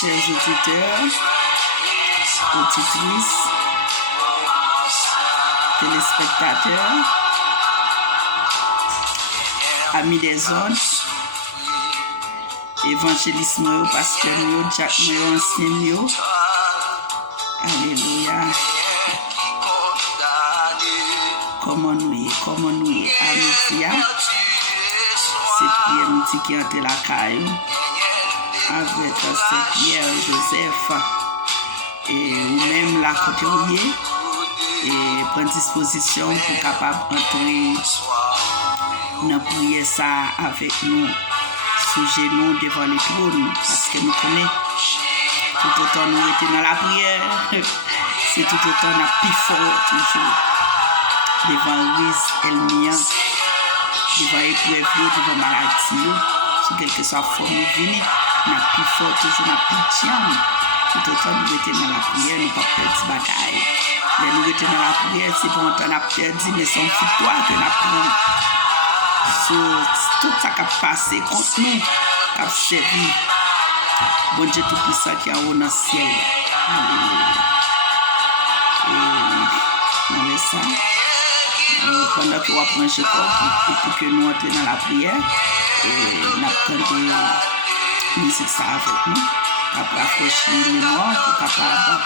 chers auditeurs, auditrices, téléspectateurs, amis des ondes, évangélisme, pasteur, Jack, ancien, alléluia. Comment nous, amis, c'est Pierre qui entre la caille avec c'est Pierre Joseph et ou même la côté et prendre disposition pour capable entrer dans prier ça avec nous sous genoux devant le trône parce que nous connaissons tout autant nous étions dans la prière c'est tout autant la plus fort toujours devant Louise Elmia devant épreuve devant maladie sur quelque soit forme venue n'a plus fort toujours n'a plus tiam tout autant nous étions dans la prière nous pas perdre bataille mais nous étions dans la prière c'est pour entendre la perdu mais son victoire que la prend sur tout ça qui a passé contre nous qui a servi bon Dieu tout puissant qui a au dans le ciel alléluia et dans ça pendant que nous apprenons chez toi pour que nous entrions dans la prière et nous apprenons musique ça avec nous pour rafraîchir les mémoires pour capable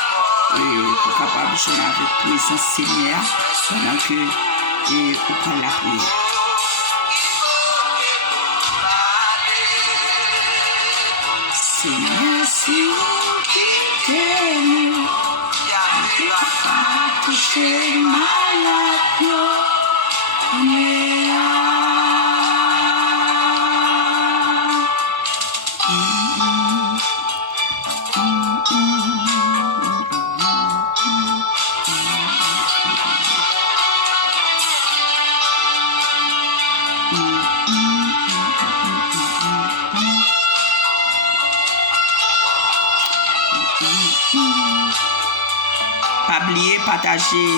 de jouer avec puissance Seigneur pendant que pour prendre la prière. Seigneur, si tu t'aimes, tu vas toucher malade. Pas oublier partager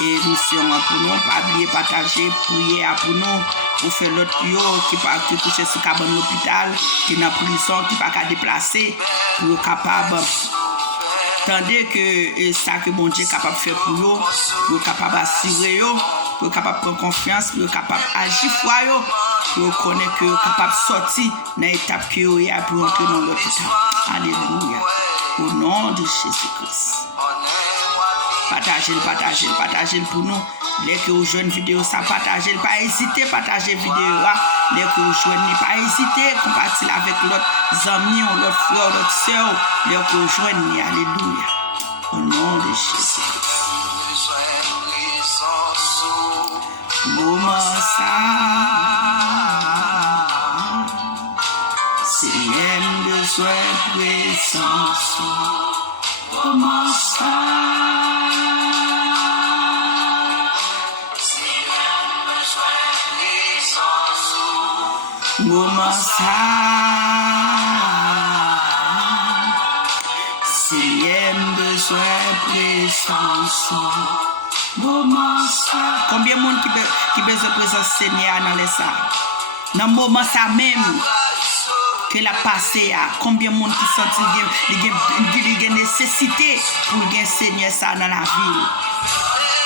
émission pour nous, pas oublier partager prier pour nous pour faire l'autre qui pas toucher sur cabane l'hôpital qui n'a prison qui pas qu'à déplacer pour capable tandis que ça que bon Dieu capable faire pour eux pour capable assurer eux pour capable prendre confiance pour capable agir foi eux pour connaître que capable sortir dans étape que yo y a pour entrer dans l'hôpital. Alléluia. Au nom de Jésus-Christ. Partagez pour nous. Dès que vous jouez une vidéo, ça partagez, pas hésiter à partager la vidéo. Dès que vous jouez, pas hésiter à compartir avec l'autre ami, l'autre frère, l'autre soeur. Dès que vous jouez, alléluia. Au nom de Jésus-Christ. Moment ça, c'est même besoin de présence. Comment ça? Moment ça, s'il y a besoin de présence, moment ça. Combien de monde qui besoin de présence Seigneur dans les salles? Dans le moment ça même que la passé à combien de monde qui sentent qu'il y a nécessité pour le Seigneur ça dans la ville?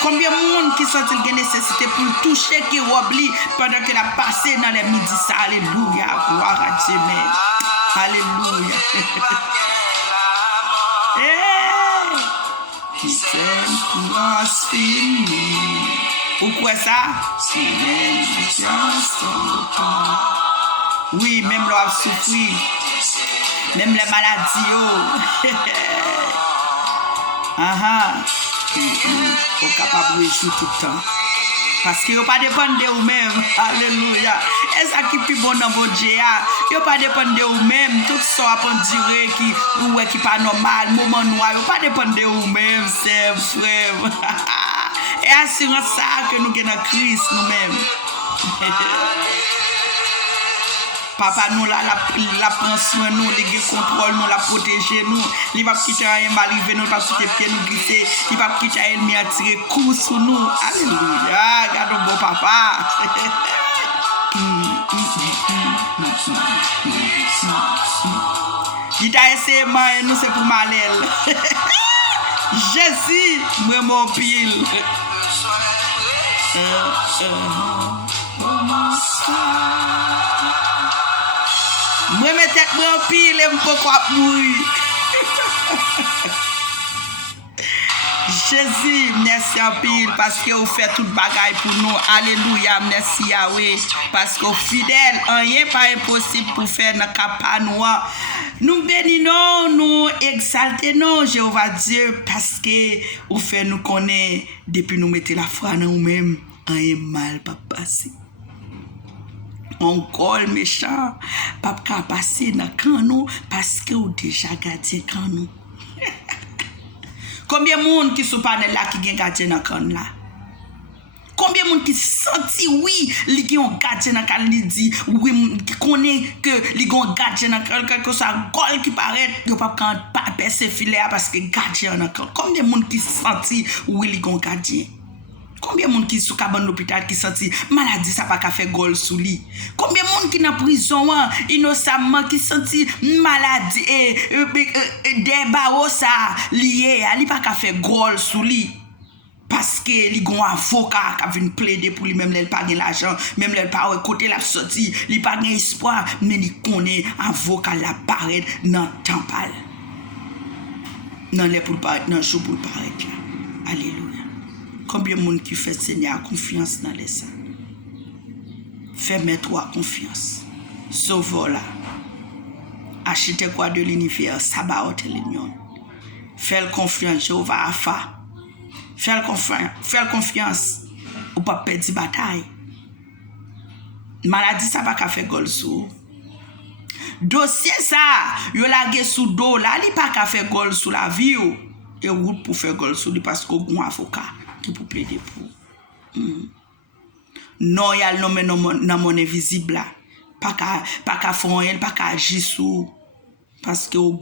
Combien de monde qui sentent qu'il y a nécessité pour toucher qui oublie pendant que la passé dans les midis ça? Alléluia, gloire à Dieu. Alléluia. Qui t'aime pour inspirer. Pourquoi ça? C'est l'impuissance. Oui, même l'on souffrir. Même les maladies. On est capable de jouer tout le temps. Parce que vous pas dépendre de vous-même. Alléluia. Et ça qui est plus bon dans votre Dieu. Vous pas dépendre de vous-même. Tout ça pour dire qui pas normal, moment noir. Vous pas dépendre de vous-même, c'est frère. Et assurance ça que nous avons Christ nous-mêmes. Papa nous la prend soin nous, il contrôle nous, la protéger nous. Il va quitter rien m'arriver nous, parce que pieds nous glisser. Il va quitter ennemi à tirer coup sur nous. Alléluia. Regarde bon papa. Qui t'a essayé de nous, c'est pour malel. Jésus, moi mon pile. Moi me tête mon pile et me quoi mourir. Jésus, merci en pile parce que vous faites toute bagaille pour nous. Alléluia, merci Yahweh. Parce que fidèle, rien pas impossible pour faire dans capa noir. Nous bénissons, nous exaltons Jéhovah Dieu parce que vous faites nous connaître depuis nous mettons la foi dans nous-mêmes. Rien mal pas passer. On col méchant, pas passer dans camp nous parce que vous déjà gardé camp nous. Combien de monde qui sont panel là qui gen gardien dans kan là? Combien de monde qui senti oui, li gen un gardien dans kan li dit oui qui connaît que li gen gardien dans kan quelque ça gol qui paraît yo pas percer filet parce que gardien dans kan. Combien de monde qui senti oui li gen gardien? Combien de monde qui sous cabane l'hôpital qui senti maladie ça pas ka faire gol sous lui? Combien de monde qui dans prison innocemment qui senti maladie des barreaux ça lié ali pas ka faire gol sous lui parce que li gon avocat qui vient plaider pour lui même l'elle pas gain l'argent même l'elle pas côté la sorti li pas gain espoir mais li connaît avocat la paraître dans temple dans les pour paraître dans jour pour paraître. Alléluia. Combien de monde qui fait Seigneur confiance dans les saints? Fais-moi confiance. Sauve-la. Achetez quoi de l'univers, Sabaoth et l'union. Fais confiance, Jéhovah Alpha. Fais confiance. Ou pas perdre bataille. Maladie, ça va pas faire gol sous. Dossier ça, yo lage sous dos, là, li pas ka faire gol sous la vie. Et route pour faire gol sous lui parce qu'on a un avocat. Qui pour plaider pour. Non, il y a le nom dans monnaie visible là. Pas qu'à faire elle, pas qu'à agir sous. Parce que ou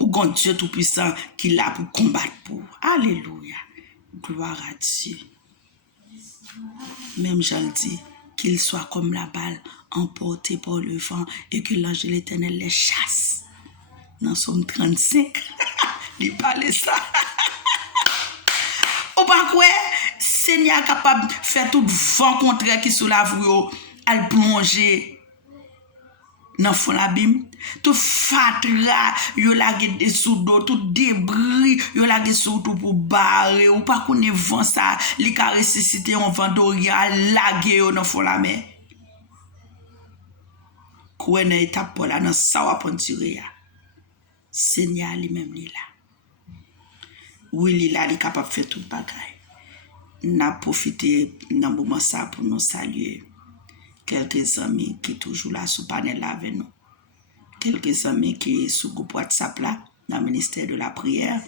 gon Dieu tout puissant qui l'a pour combattre pour. Alléluia. Gloire à Dieu. Même je le dis, qu'il soit comme la balle emporté par le vent et que l'ange de l'Éternel les chasse. Dans Somme 35, il parle ça. Ou pas quoi, Seigneur capable de faire tout vent contraire qui sous la voie, à plonger dans fond l'abîme, tout fatra, yo lage sous d'eau, tout débris, yo lage sous tout pour barrer, ou pas qu'on vent ça, li ka ressusciter un vent d'Orient, lage yo dans fond la mer. Quoi n'a étape pour là dans ça wa penturer. Seigneur lui-même li là. Oui, il est capable de faire tout le bagaille. N'a profité dans le moment ça pour nous saluer. Quelques amis qui sont toujours là sous panel là avec nous. Quelques amis qui sont sur le groupe WhatsApp là, dans le ministère de la prière,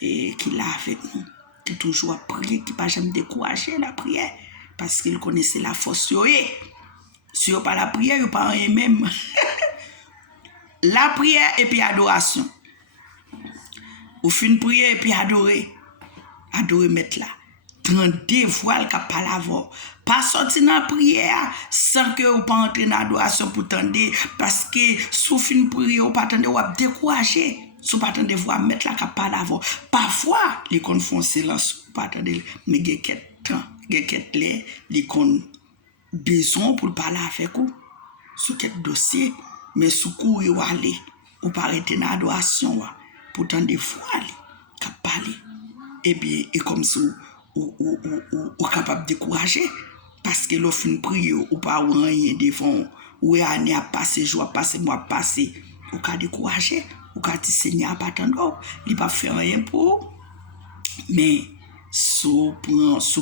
et qui là avec nous. Qui toujours prier, qui ne pas jamais décourager la prière, parce qu'ils connaissaient la force. Si vous pas la prière, vous pas rien même. La prière et puis adoration. Ou fin prier et puis adorer mettre là. 32 voiles qui pas l'avant. Pas sortir dans la prière sans que vous pas entrer dans l'adoration pour tendre parce que sous fin prier ou pas tendre ou décourager. Sous pas tendre voir mettre là qui pas l'avant. Parfois les kon font silence pas tendre mais geket temps, geket les kon besoin pour parler avec vous. Sous quel dossier mais sous courir ou aller ou pas arrêter dans l'adoration pour tendre voir qui parler. Et bien et comme ça ou capable de décourager parce que l'offre une prière ou pas rien devant ou année a passé jour a passé mois passé ou ka décourager ou ka dit Seigneur pas attendre il pas faire rien pour mais sous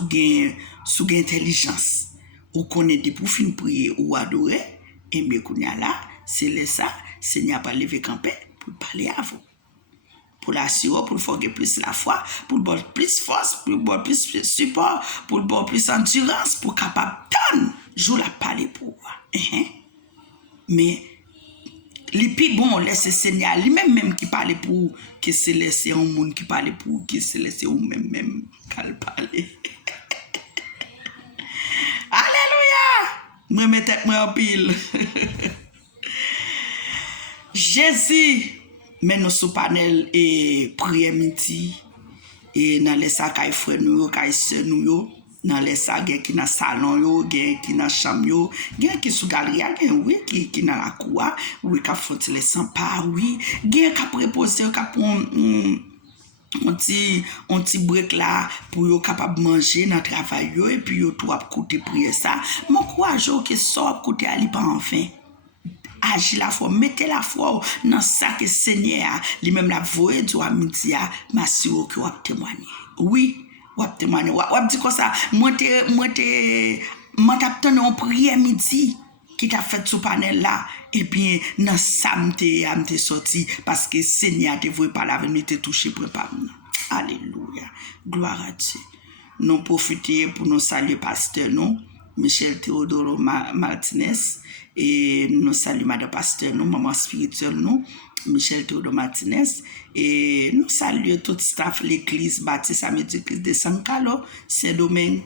gain intelligence ou connaît des pour fin prier ou adorer et bien qu'on là c'est ça Seigneur pas lever camper pour parler à vous pour l'assurer, pour faire plus la foi, pour avoir plus force, pour avoir plus support, pour avoir plus endurance, pour capable de jouer la parler pour. Mais les plus bon, laissez Seigneur, lui-même qui parle pour, que c'est laisser un monde qui parle pour, que c'est laisser ou même qu'elle parle. Alléluia! Moi, mettez moi en pile. Jésus, mais nous sous panel et prière midi et dans les sacs à frère nous kay sœur nous dans les sacs qui dans salon yo, qui dans chambre yo, qui sous galerie, oui qui dans la cour, oui qui font les sans pas, oui, qui préposer qui on ti break là pour yo capable manger dans travail yo et puis yo tout a côté prier ça. Mon courage que sort côté ali pas enfin. Agis la foi, mettez la foi dans ça que Seigneur, lui-même la voie du à midi, m'assure que vous témoigner. Oui, vous témoigner. Vous dit comme ça, moi t'attends en prière midi qui t'a fait sous panel là et bien dans ça m'te sorti parce que Seigneur te voit par l'avenir te toucher prépare. Alléluia. Gloire à Dieu. Nous profitons pour nous saluer pasteur nous Michel Théodoro Martinez et nous saluons Madame Pasteur, nous, maman spirituelle, nous, Michel Théodoro Martinez, et nous saluons tout le staff, l'église baptiste Amédicris de San Carlos, Saint-Domingue,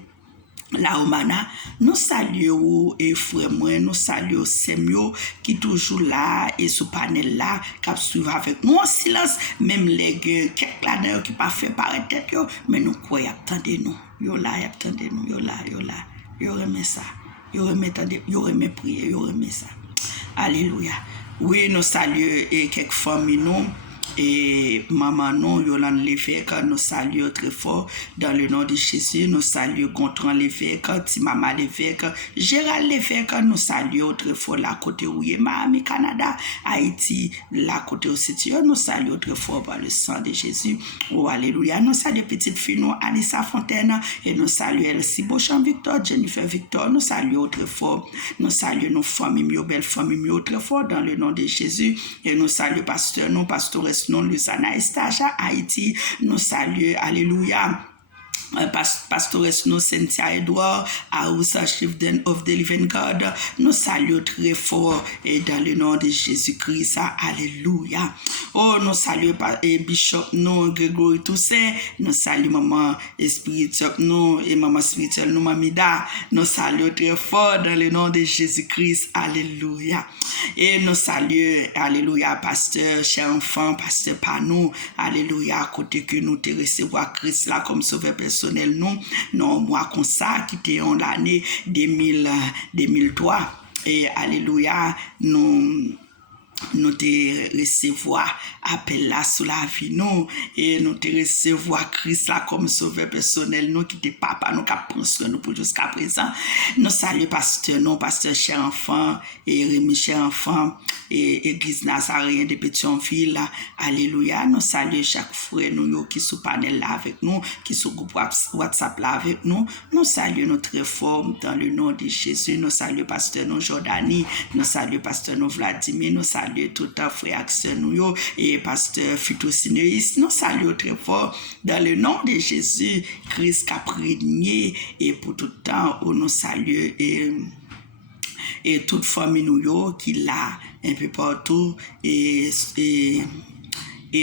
La Romana. Nous saluons et frère moi, nous saluons Semio qui toujours là et ce panel là qui suivent avec nous en silence, même les quelques là qui pas fait paraître tête mais nous croyons attendez nous, yo là attendez nous, yo là, yo remet ça. Yo remet prier, yo remet ça. Alléluia. Oui, nous saluons et quelques familles nous et maman nous, Yolande Lévesque, nous saluons très fort dans le nom de Jésus. Nous saluons Gontran Lévesque, Timama Lévesque, Gérald Lévesque, nous saluons très fort la côté où est Miami, Canada, Haïti, la côté où c'est nous saluons très fort par le sang de Jésus. Oh, alléluia. Nous saluons petite fille nous, Anissa Fontaine, et nous saluons Elsie Beauchamp Victor, Jennifer Victor, nous saluons très fort. Nous saluons nos familles, belles familles, très fort dans le nom de Jésus. Et nous saluons pasteur, nous, pastoresse, nous, Lusana Estacha, Haïti, nous saluons, alléluia. Pastoress nous, Cynthia Edouard, House Chieftain of the Living God, nous saluons très fort et dans le nom de Jésus-Christ, alléluia. Oh, nous saluons Bishop nous, Grégory Toussaint, nous saluons maman spirituelle nous et maman spirituelle nous, Mamida, nous saluons très fort dans le nom de Jésus-Christ, alléluia. Et nous saluons, alléluia, pasteur, cher enfant, pasteur Panou, alléluia, à côté que nous te recevoir Christ là comme sauveur personnel nous, non, moi comme ça, qui était en l'année 2003, et alléluia, nous te recevoir appel là sous la vie nous et nous te recevoir Christ là comme sauveur personnel nous qui te papa nous qui prend soin nous pour jusqu'à présent. Nous saluons pasteur non, pasteur cher enfant et Rémi cher enfant et église Nazarene de Pétionville, alléluia. Nous saluons chaque frère nous qui sous panel là avec nous, qui sous groupe WhatsApp là avec nous. Nous saluons notre réforme dans le nom de Jésus. Nous saluons pasteur non Jordanie, nous saluons pasteur non Vladimir, nous saluons tout à frère Axel nous et pasteur Phytocinéis, nous saluons très fort dans le nom de Jésus Christ qui a prégné et pour tout temps où nous saluons et toute famille nous qui l'a un peu partout et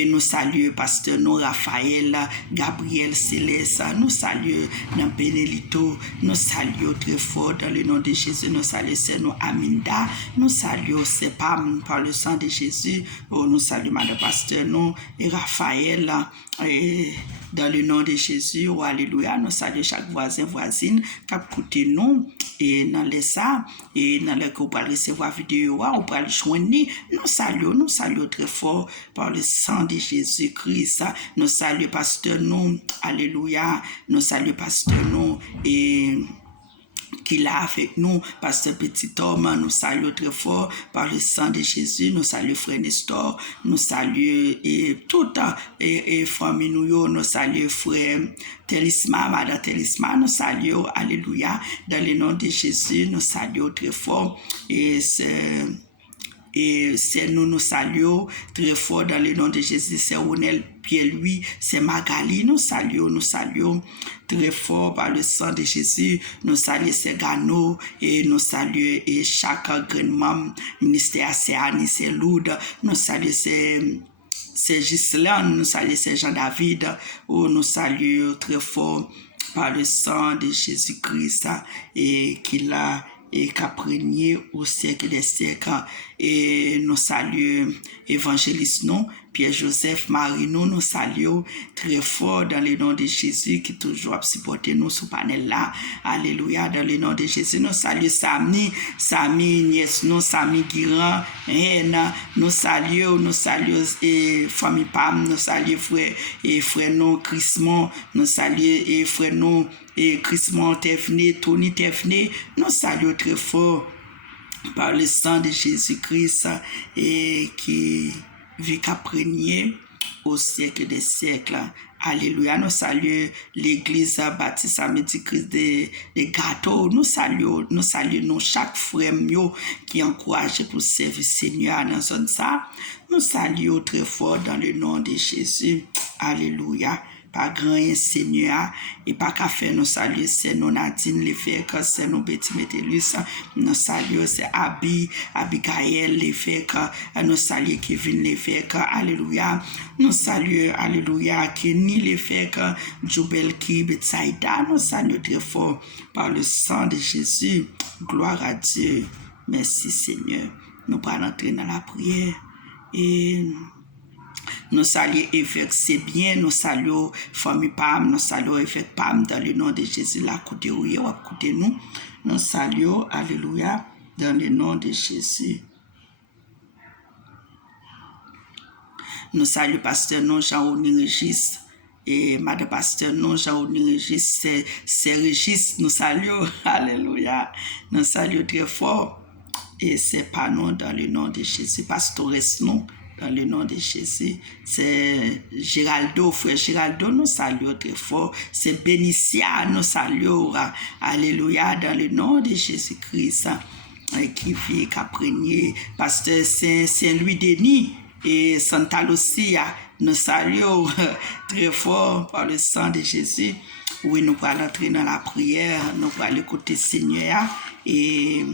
nous saluons pasteur nous Raphaël, Gabriel Céleste, nous saluons dans Benelito, nous saluons très fort dans le nom de Jésus, nous saluons nous Aminda, nous saluons Sepam par le sang de Jésus, nous saluons madame pasteur nous et Raphaël et dans le nom de Jésus, oh, alléluia, nous saluons chaque voisin, voisine qui a écouté nous et dans les ça et dans les que vous pouvez recevoir vidéo, on peut aller joindre, nous saluons très fort par le sang de Jésus-Christ, nous saluons pasteur nous, alléluia, nous saluons pasteur nous et qui l'a avec nous, pasteur Petit Homme, nous saluons très fort par le sang de Jésus, nous saluons frère Nestor, nous saluons et tout et famille nous saluons frère Télisma, madame Télisma, nous saluons, alléluia, dans le nom de Jésus, nous saluons très fort et c'est nous saluons très fort dans le nom de Jésus, c'est Ronel Pierre-Louis, c'est Magali, nous saluons très fort par le sang de Jésus, nous saluons c'est Gano et nous saluons et chaque grand membre ministère c'est Annie, c'est Lourdes, nous saluons c'est Ghislaine, nous saluons c'est Jean-David, nous saluons très fort par le sang de Jésus-Christ et qu'il a et qu'a prégné au siècle des siècles. Et nous saluons évangéliste nous, Pierre-Joseph Marino, nous saluons très fort dans le nom de Jésus qui toujours a supporté nous sous panel là. Alléluia, dans le nom de Jésus. Nous saluons Sami, nièce nous, Sami Guiran, Reine, nous saluons et famille Pam, nous saluons frère nous, Chrismon, nous saluons et frère nous, et Chrismon Tefné, Tony Tefné, nous saluons très fort par le sang de Jésus-Christ et qui vit qu'à prégner au siècle des siècles. Alléluia. Nous saluons l'église baptiste Amédie Christ des gâteaux. Nous saluons chaque frère qui encourage pour servir Seigneur dans zone ça. Nous saluons très fort dans le nom de Jésus. Alléluia. Pas grand Seigneur et pas qu'à faire nous saluer, c'est nous Nadine Lévesque, c'est nous Betty Métellus, nous saluons, c'est Abigail Lévesque, nous saluons Kevin Lévesque, alléluia, nous saluons, alléluia, Kenny Lévesque, Jobel Ki, Betsaïda, nous saluons très fort par le sang de Jésus, gloire à Dieu, merci Seigneur, nous allons entrer dans la prière et nous saluons évêque, c'est bien, nous saluons famille Pam, nous saluons évêque Pam dans le nom de Jésus, la côté où il a côté nous. Nous saluons, alléluia, dans le nom de Jésus. Nous saluons pasteur non Jean-Oni Régis et madame pasteur non Jean-Oni Régis, c'est Régis, nous saluons, alléluia, nous saluons très fort et c'est pas nous dans le nom de Jésus, pastoresse nous. Dans le nom de Jésus, c'est Géraldo, frère Géraldo, nous saluons très fort. C'est Bénicia, nous saluons. Alléluia, dans le nom de Jésus-Christ, qui vit, qui a prégné. Pasteur Saint-Louis Denis et Santa Lucia, nous saluons très fort par le sang de Jésus. Oui, nous allons entrer dans la prière, nous allons écouter Seigneur et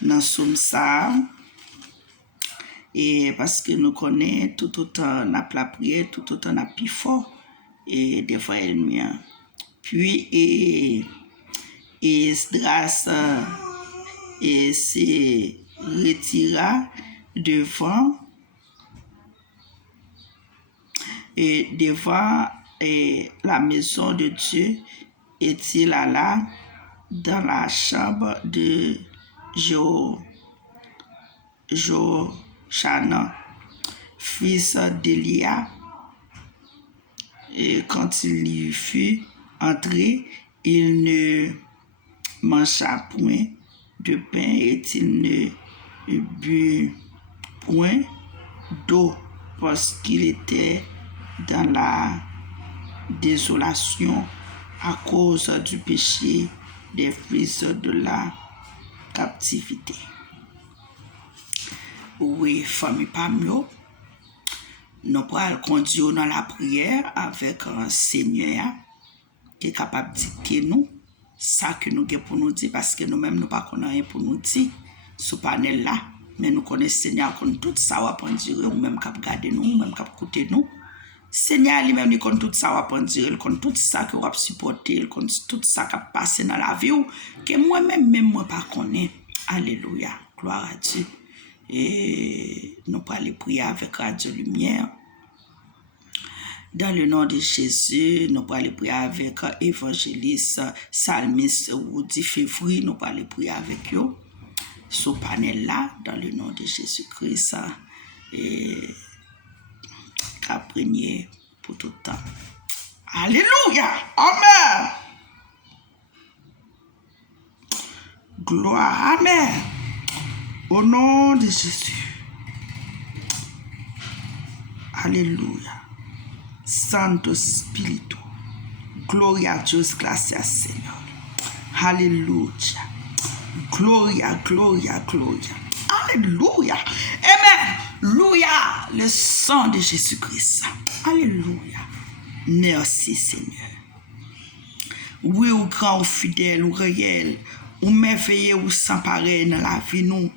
nous sommes ça. Et parce que nous connaissons tout autant n'a la prière, tout autant n'a plus fort et devant elle puis et grâce et se retira devant la maison de Dieu et il alla dans la chambre de Jochanan, fils d'Élia, et quand il y fut entré, il ne mangea point de pain et il ne but point d'eau parce qu'il était dans la désolation à cause du péché des fils de la captivité. Oui, famille Pamio, nous pourrons conduire dans la prière avec un Seigneur qui est capable de dire que nous, ça que nous avons pour nous dire, parce que nous-mêmes, nous pas rien pour nous dire, ce panel là, mais nous connaissons Seigneur, qu'on tout ça va prendre dire, ou même cap garder nous, ou même cap écouter nous. Seigneur lui-même, il connaît tout ça va prendre dire, il connaît tout ça que va supporter, il connaît tout ça qui a passé dans la vie, que moi-même, moi pas connais. Alléluia, gloire à Dieu. Et nous allons aller prier avec Radio Lumière. Dans le nom de Jésus, nous allons aller prier avec évangéliste, psalmiste Woody Février. Nous allons aller prier avec eux. Ce panel là, dans le nom de Jésus-Christ. Et qu'à prier pour tout le temps. Alléluia! Amen! Gloire, amen! Au nom de Jésus. Alléluia. Santo Spiritu. Gloria a Dios, gracias Señor. Alléluia. Gloria, gloria, gloria. Alléluia. Amen. Alléluia. Le sang de Jésus-Christ. Alléluia. Merci Seigneur. Oui, ou grand, ou fidèle, ou réel, ou merveilleux, ou sans pareil dans la vie nous.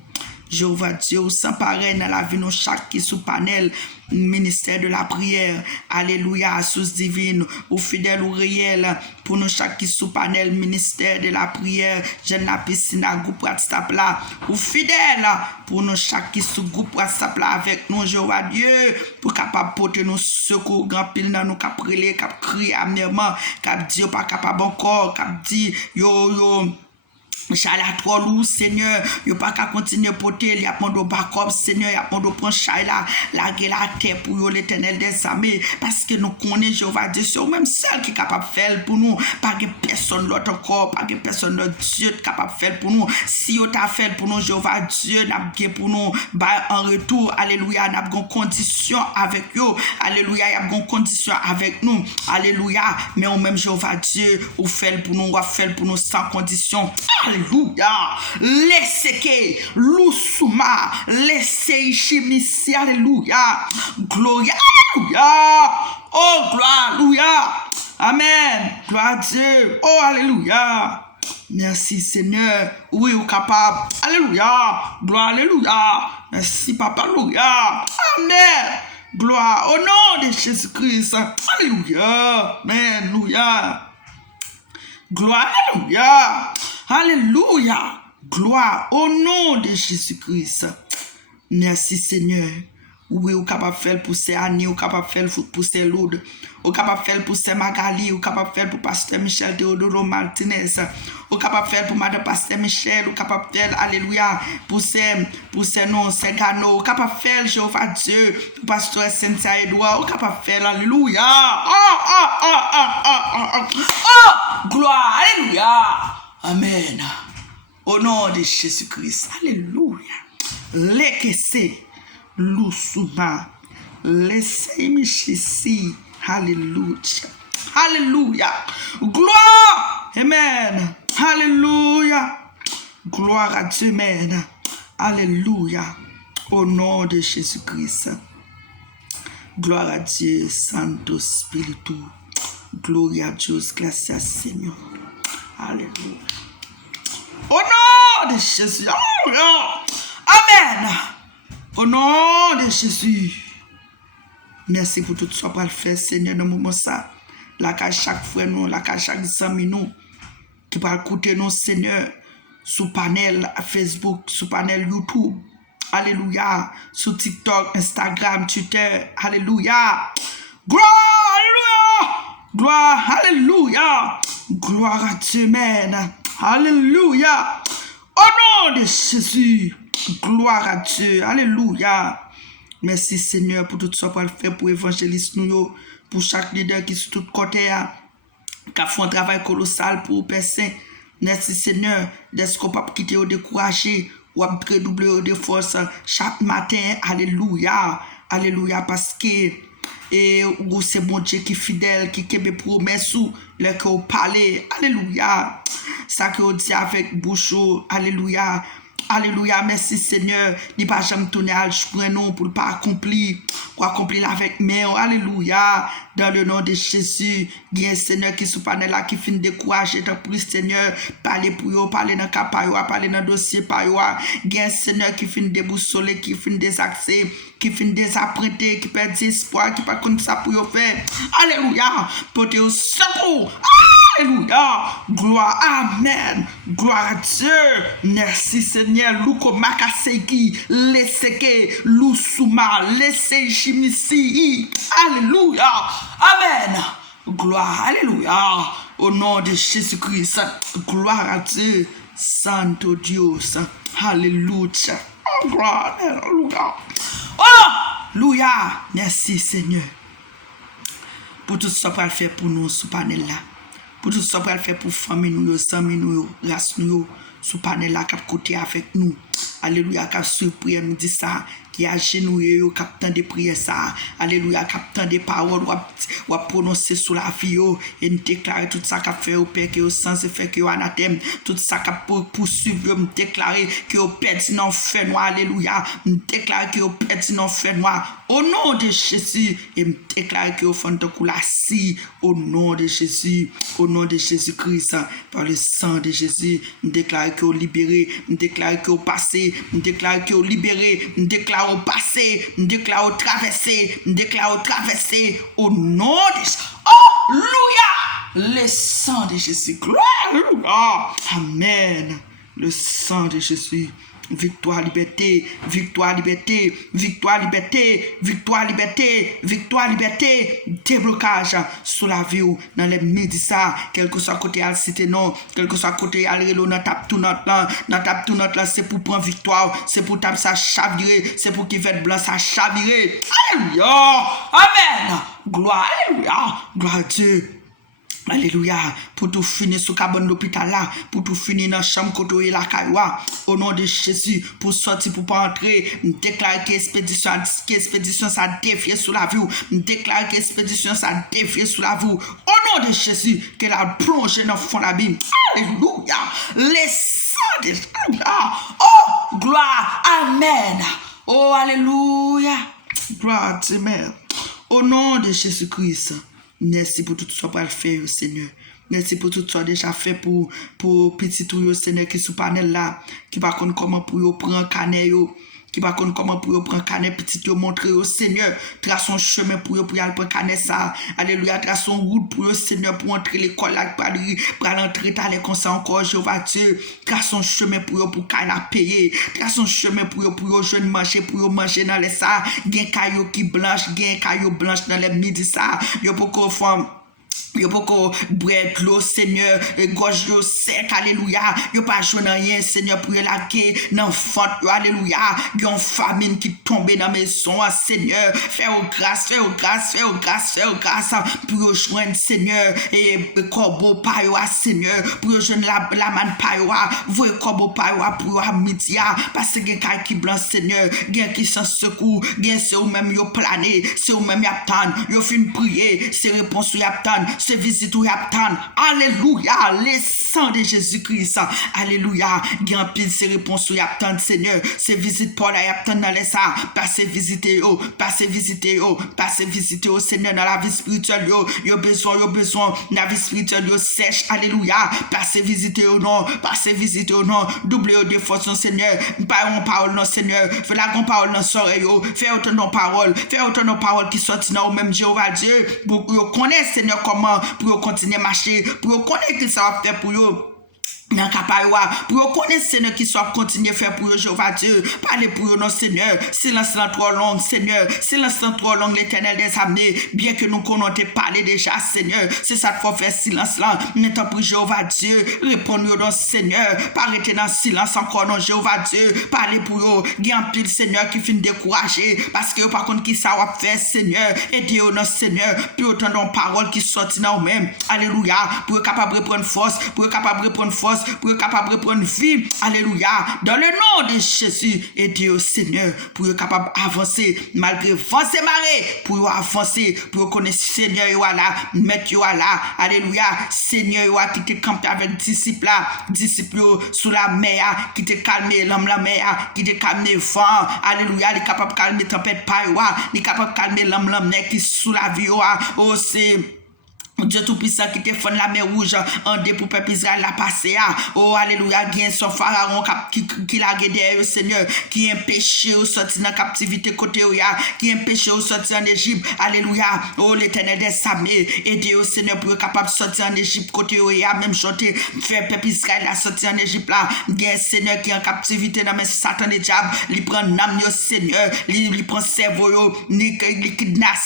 Jéhovah Dieu, sans pareil dans la vie, nous chaque qui sous panel, ministère de la prière. Alléluia, source divine, ou fidèle ou réel, pour nous chaque qui sous panel, ministère de la prière, jeune la piscine, groupe WhatsApp là, ou fidèle, pour nous chaque qui sous groupe WhatsApp là avec nous, Jéhovah Dieu, pour capable porter nos secours, grand pile dans nous, cap relé, cap crier amèrement, cap dire pas capable encore, cap dit yo. Chala trop lourd, Seigneur. Yo pas qu'à continuer porter, y a mon do backup, Seigneur, y a mon do prend chala, la terre pour yo l'Éternel des armées, parce que nous connaissons Jéhovah Dieu, c'est même seul qui est capable de faire pour nous, pas que personne l'autre encore, pas que personne d'autre Dieu est capable de faire pour nous. Si yo t'a fait pour nous, Jéhovah Dieu, n'a pas pour nous, bah en retour, alléluia, n'a pas condition avec yo, alléluia, y a une condition avec nous, alléluia, mais au même Jéhovah Dieu, ou fait pour nous, ou fait pour nous sans condition. Alléluia. Laissez que l'oussouma, laissez chimisi. Alléluia. Gloria. Alléluia. Oh, gloire. Alléluia. Amen. Gloire à Dieu. Oh, alléluia. Merci Seigneur. Oui, vous capable. Alléluia. Gloire. Alléluia. Merci Papa. Alléluia. Amen. Gloire au nom de Jésus-Christ. Alléluia. Amen. Alléluia. Gloire. Alléluia. Alléluia. Gloire au nom de Jésus-Christ. Merci Seigneur. Oui, vous capable de faire pour ces Annie, vous capable de faire pour ces Lourdes, vous capable de faire pour ces Magali, vous capable de faire pour Pasteur Michel Théodoro Martinez, vous capable de faire pour Madame Pasteur Michel, vous capable de faire, alléluia, pour ces noms, ces Gano, vous capable de faire, Jéhovah Dieu, pour Pasteur Cynthia Edouard, vous capable de faire, alléluia. Gloire, alléluia. Amen. Au nom de Jésus-Christ. Alléluia. Lekese. Lusuma. Laissez ici. Alléluia. Alléluia. Gloire. Amen. Alléluia. Gloire à Dieu. Amen. Alléluia. Au nom de Jésus-Christ. Gloire à Dieu. Santo Spiritu. Gloria a Dios. Gracias, Seigneur. Alléluia. Au nom de Jésus. Amen. Au nom de Jésus. Merci pour tout ce qu'on va faire, Seigneur, dans le moment ça. Là, qu'à chaque frère nous, là, qu'à chaque ami nous, qui va écouter nous, Seigneur, sous panel Facebook, sous panel YouTube. Alléluia. Sous TikTok, Instagram, Twitter. Alléluia. Gloire. Alléluia. Gloire. Alléluia. Gloire à Dieu, Amen. Alléluia. Au nom de Jésus. Gloire à Dieu. Alléluia. Merci Seigneur pour tout ce qu'on fait pour évangéliste nous, pour chaque leader qui est sur tout côté, qui a fait un travail colossal pour percer. Merci Seigneur, d'être qu'on peut quitter ou décourager ou redoubler de force chaque matin. Alléluia. Alléluia. Parce que c'est bon Dieu qui est fidèle, qui a des promesses, le que vous parlez. Alléluia. Ça que vous dit avec bouche. Alléluia. Alléluia, merci Seigneur. Ni pas jamais tourner à nous pour ne pas accomplir. Pour accomplir avec main. Alléluia. Dans le nom de Jésus. Il y a un Seigneur qui est sous panel là, qui finit de décourager. Tant plus Seigneur. Parlez pour vous, parlez dans le cas par vous, parlez dans le dossier par vous. Il y a un Seigneur qui finit de déboussoler, qui finit de désaxer, qui finit de désapprêter, qui perd espoir, qui pas comme ça pour vous faire. Alléluia. Portez au secours. Alléluia. Gloire. Amen. Gloire à Dieu. Merci Seigneur. Louko makaseki. Leseke. Lusuma. Lese chimisi. Alléluia. Amen. Gloire. Alléluia. Au nom de Jésus-Christ. Gloire à Dieu. Santo Dios. Alléluia. Oh, gloire. Alléluia. Oh, alléluia. Merci Seigneur. Pour tout ce qu'on va faire pour nous sous panel là. Pour tout ce qu'on va faire pour famille nous, amis nous, race nous, sous panel là, qui côté avec nous. Alléluia, qui surpris nous dit ça. qui agenouillé, qui a de prières ça. Alléluia, qui a des paroles, ou prononcer sur la vie, et déclarer tout ça qui a fait au Père, qui est sans effet, qui est anathème, tout ça qui a poursuivre, me déclarer que au pertinent fait noir, alléluia, me déclarer que au pertinent fait noir, au nom de Jésus, et me déclarer que au fond de coulassi, au nom de Jésus, au nom de Jésus-Christ, par le sang de Jésus, me déclarer que au libéré, me déclarer que au passé, me déclarer que au libéré, me déclarer au passé, me déclarer au traversé, me déclarer au traversé, au nom de Jésus. Alléluia! Le sang de Jésus. Gloire! Amen. Le sang de Jésus. Victoire, liberté, victoire, liberté, victoire, liberté, victoire, liberté, victoire, liberté, déblocage sur la vie ou dans les midi ça, quel que soit côté à cité non, quel que soit côté à l'élo, dans tape tout notre là, c'est pour prendre victoire, c'est pour taper ça chavirer, c'est pour qu'il fait blanc ça chavirer. Alléluia, amen, gloire, alléluia, gloire à Dieu. Alléluia, pour tout finir sous cabane d'hôpital là, pour tout finir dans la chambre côté la cailloua, au nom de Jésus, pour sortir, pour pas entrer, déclare que l'expédition ça défié sous la vie, déclare que l'expédition ça défié sous la vie, au nom de Jésus, qu'elle a plongé dans le fond de la Bible. Alléluia, les sangs de Alléluia, oh, gloire, amen, oh, alléluia, gloire à Dieu, Mère, au nom de Jésus-Christ. Merci pour tout ce que tu as fait, Seigneur. Merci pour tout ce que tu as déjà fait pour petit tout, Seigneur, qui est sous panel là, qui va connaître comment pour prendre canet, qui va connaître comment pour prendre canet, petit yo montrer au Seigneur, trace son chemin pour aller prendre canet ça. Alléluia, trace son route pour le Seigneur, pour entrer l'école là, pour aller entrer dans les conseils encore, Jéhovah Dieu. Trace son chemin pour canet payer. Trace son chemin pour jeune manger, pour manger dans les ça. Gen caillou qui blanche, gen caillou blanche dans les midi ça. Yo pour femme. Yo poko bread l'eau Seigneur et gorge yo sec alléluia yo pas joindre rien Seigneur pour la dans fente alléluia yon famine qui tombe dans maison Seigneur fais au grâce pour joindre Seigneur et corbeau pa yo Seigneur pour joindre la man pa yo voye corbeau pa yo pour midi parce que gen qui blanc Seigneur gen qui sans secours gen c'est ou même yo plané c'est ou même y attendre yo fin prier c'est réponse y attendre c'est visite ou y attendre alléluia les sang de Jésus-Christ alléluia gen pile c'est réponse ou y attendre Seigneur c'est visite Paul y attendre dans les ça passer visiter au Seigneur dans la vie spirituelle yo besoin la vie spirituelle yo sèche alléluia passer visiter au non double de force Seigneur pas une parole non Seigneur fais la grande parole dans soirée fais autant de paroles qui sortent dans même Jéhovah Dieu pour connaître Seigneur comment pour continuer à marcher pour connaître que ça va faire pour eux dans Kapaïwa, pour connaître Seigneur qui soit continuer à faire pour eux, Jéhovah Dieu, parler pour eux, non Seigneur, silence trop long, Seigneur, silence trop long, l'Éternel des amenés, bien que nous connaissons parler déjà, Seigneur, c'est ça qu'il faut faire silence là, maintenant pour Jéhovah Dieu, répondre dans Seigneur, pas arrêter dans silence encore, non Jéhovah Dieu, parler pour eux, il y a un pile Seigneur qui finit décourager, parce que par contre qui ça va faire, Seigneur, aidez-nous dans Seigneur, puis autant de paroles qui sortent dans nous-mêmes, alléluia, pour être capable de prendre force, pour être capable être capable de prendre vie, alléluia, dans le nom de Jésus, et Dieu Seigneur, pour être capable d'avancer, malgré vents et marées, pour avancer, pour connaître Seigneur, là, mettre là, alléluia, Seigneur, qui te campe avec disciples sous la mer, qui te calme l'homme la mer, qui te calme le vent, alléluia, il est capable de calmer tempête par il est capable de calmer l'homme qui sous la vie, oh c'est Dieu tout-puissant qui te fait la mer rouge en deux pour peuple Israël la passer. Oh, alléluia, bien son pharaon qui l'a guidé, Seigneur, qui a empêché au sortir dans la captivité côté, qui a empêché au sortir en Égypte. Alléluia, oh, l'Éternel des armées, aidez au Seigneur pour être capable de sortir en Égypte côté, même chanter, faire peuple Israël la sortir en Égypte là. Bien, Seigneur qui est en captivité dans mes Satan et diable, il prend l'âme, Seigneur, il prend cerveau, il kidnappe,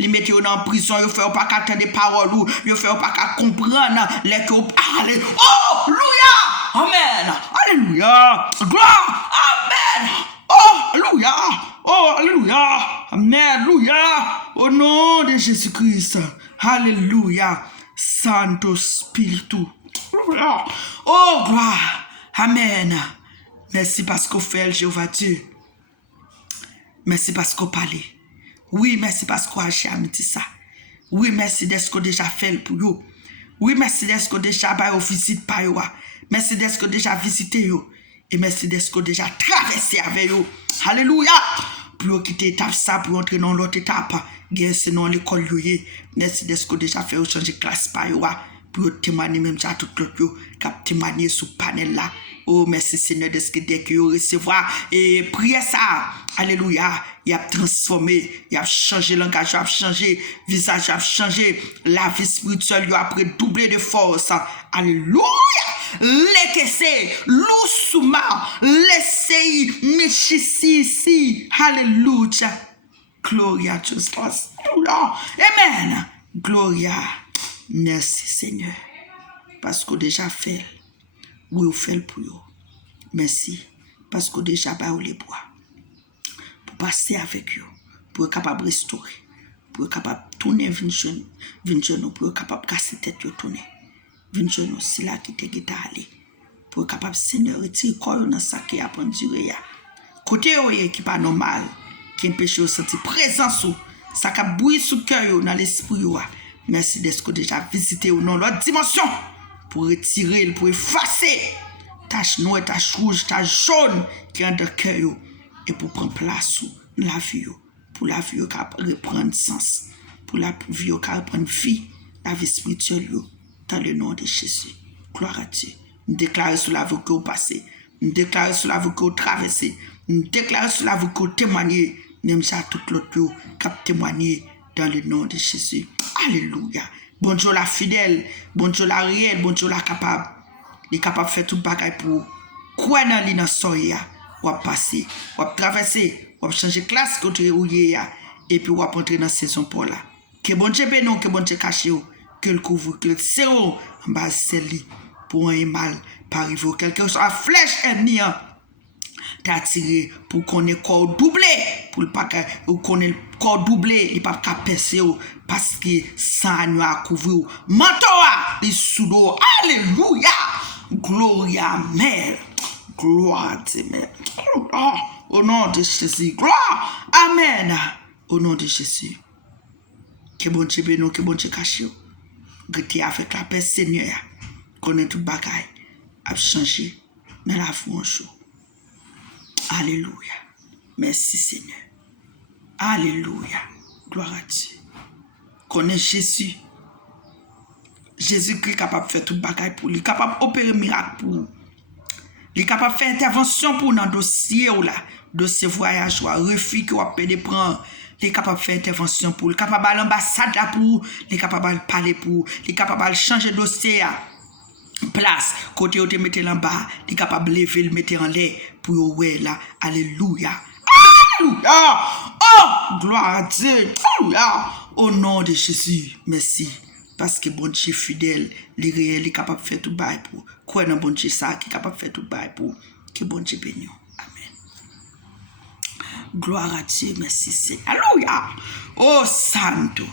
il met dans prison. Yo fait pas qu'à des paroles ou yo fait pas qu'à comprendre les que vous parlez. Oh, alléluia, amen, alléluia, gloire, amen, oh, alléluia, oh, alléluia, amen, alléluia, au nom de Jésus-Christ, alléluia, Santo Spiritu, oh, gloire, amen. Merci parce qu'on fait, Jéhovah Dieu. Merci parce qu'on parle. Oui, merci parce qu'on a jamais dit ça. Oui, merci d'être qu'on déjà fait pour vous. Oui, merci d'être qu'on déjà visité par vous. Merci d'être qu'on déjà visité vous. Et merci d'être qu'on déjà traversé avec vous. Alléluia. Pour quitter l'étape ça, pour entrer dans l'autre étape. C'est dans l'école. Merci d'être qu'on déjà fait changer classe par vous. Pour témoigner même ça tout l'autre. Cap témoigner sous panel là. Oh, merci Seigneur de ce que dès que vous recevoir et priez ça. Alléluia. Il a transformé, il a changé le langage, il a changé le visage, il a changé la vie spirituelle, il a après doublé de force. Alléluia. Laissez, l'oussouma, laissez, ici. Alléluia. Gloria à Jesus. Amen. Gloria. Merci Seigneur. Parce qu'on déjà fait. Oui, vous faites pour vous. Merci. Parce que déjà, vous les bois. Pour passer avec vous. Pour être capable de restaurer. Pour être capable de tourner, venir pour être capable de casser tête, tourner. Venir aussi là qui te aller. Pour être capable de Seigneur retirer corps dans ça qui a penduré. Côté qui n'est pas normal. Qui empêche de sentir présence. Ça qui a bouilli sous le cœur dans l'esprit. Merci d'être déjà visité ou non l'autre dimension. Pour retirer, pour effacer tache noire, tache rouge, tache jaune qui est dans le cœur et pour prendre place dans la vie, pour la vie qui reprend sens, pour la vie qui reprend vie, la vie spirituelle, dans le nom de Jésus. Gloire à Dieu. Nous déclarons sur la vie que vous passez, nous déclarons sur la vie que vous traversez, nous déclarons sur la vie que vous témoignez, même ça tout l'autre qui a témoigné dans le nom de Jésus. Alléluia. Bon Dieu la fidèle, bon Dieu la réelle, bon Dieu la capable. Il est capable de faire tout le bagage pour quoi dans l'innocence, ou à passer, ou à traverser, ou à changer classe côté où il y a, et puis ou à entrer dans la saison pour là. Que bon Dieu bénisse, que bon Dieu cache, que le couvre, que le serre en bas celle pour un mal, par arriver, quelque chose, à flèche ennemi, t'as tiré pour qu'on ait corps doublé, pour le paquet, ou qu'on ait corps doublé, il pas qu'à percer parce que ça nous a couvert. Mantoa, les sous l'eau. Alléluia. Gloria, Amen. Gloire à Dieu. Au nom de Jésus. Gloire. Amen. Au nom de Jésus. Que bon Dieu bénisse, que bon Dieu cache. Que avec la paix Seigneur. Qu'on ait tout bagaille. A changé dans la vie. Alléluia. Merci Seigneur. Alléluia. Gloire à Dieu. Connaît Jésus. Jésus-Christ est capable de faire tout bagaille pour lui. Capable d'opérer miracle pour lui. Il est capable de faire intervention pour dans le dossier ou là. Dossier voyage ou refus que vous avez prendre. Il est capable de faire intervention pour lui. Il est capable d'aller à l'ambassade là pour. Il est capable de parler pour. Il est capable de changer dossier à place. Côté où tu mettez en bas. Il est capable de lever, le mettre en l'air pour ouais là. Alléluia. Alléluia. Oh, gloire à Dieu. Alléluia. Au nom de Jésus, merci. Parce que bon Dieu fidèle, les réels, est capable de faire tout bail pour. Quoi dans bon Dieu ça, qui est capable de faire tout bail pour. Que bon Dieu bénisse. Amen. Gloire à Dieu, merci Seigneur. Alléluia. Oh Santo.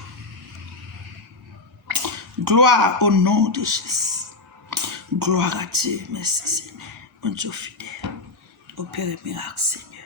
Gloire au nom de Jésus. Gloire à Dieu, merci Seigneur. Bon Dieu fidèle. Opère miracle Seigneur.